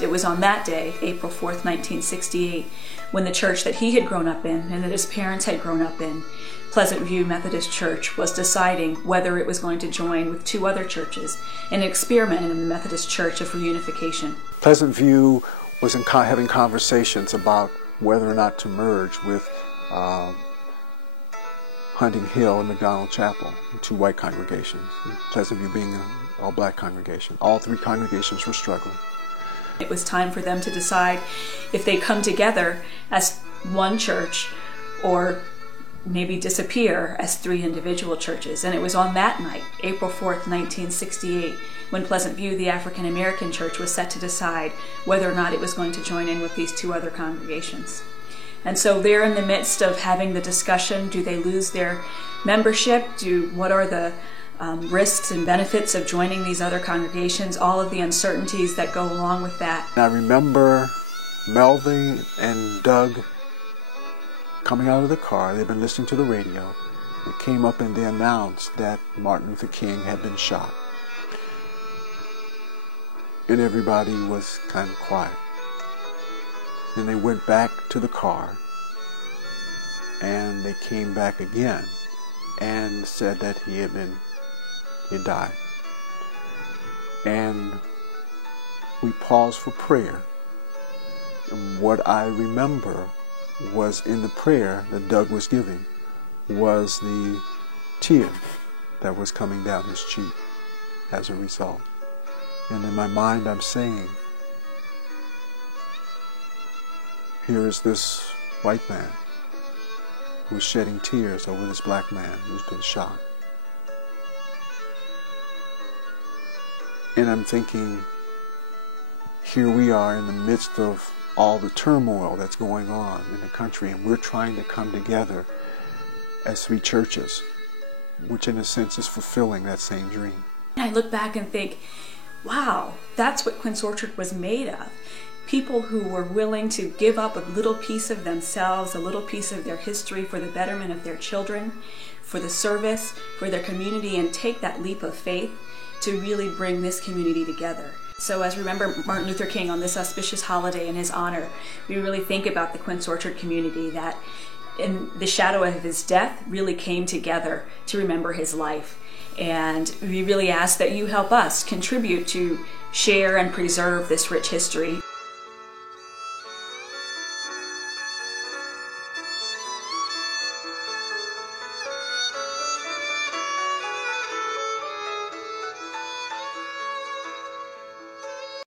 It was on that day, April 4th, 1968, when the church that he had grown up in and that his parents had grown up in, Pleasant View Methodist Church, was deciding whether it was going to join with two other churches in an experiment in the Methodist Church of reunification. Pleasant View was having conversations about whether or not to merge with Hunting Hill and McDonald Chapel, two white congregations, Pleasant View being an all-black congregation. All three congregations were struggling. It was time for them to decide if they come together as one church or maybe disappear as three individual churches. And it was on that night, April 4th, 1968, when Pleasant View, the African American church, was set to decide whether or not it was going to join in with these two other congregations. And so they're in the midst of having the discussion. Do they lose their membership? What are the risks and benefits of joining these other congregations? All of the uncertainties that go along with that. I remember Melvin and Doug coming out of the car. They'd been listening to the radio. They came up and they announced that Martin Luther King had been shot. And everybody was kind of quiet. Then they went back to the car and they came back again and said that he died. And we paused for prayer. And what I remember was in the prayer that Doug was giving was the tear that was coming down his cheek as a result. And in my mind I'm saying, here is this white man who's shedding tears over this black man who's been shot. And I'm thinking, here we are in the midst of all the turmoil that's going on in the country, and we're trying to come together as three churches, which in a sense is fulfilling that same dream. I look back and think, wow, that's what Quince Orchard was made of. People who were willing to give up a little piece of themselves, a little piece of their history for the betterment of their children, for the service, for their community, and take that leap of faith to really bring this community together. So as we remember Martin Luther King on this auspicious holiday in his honor, we really think about the Quince Orchard community that in the shadow of his death really came together to remember his life. And we really ask that you help us contribute to share and preserve this rich history.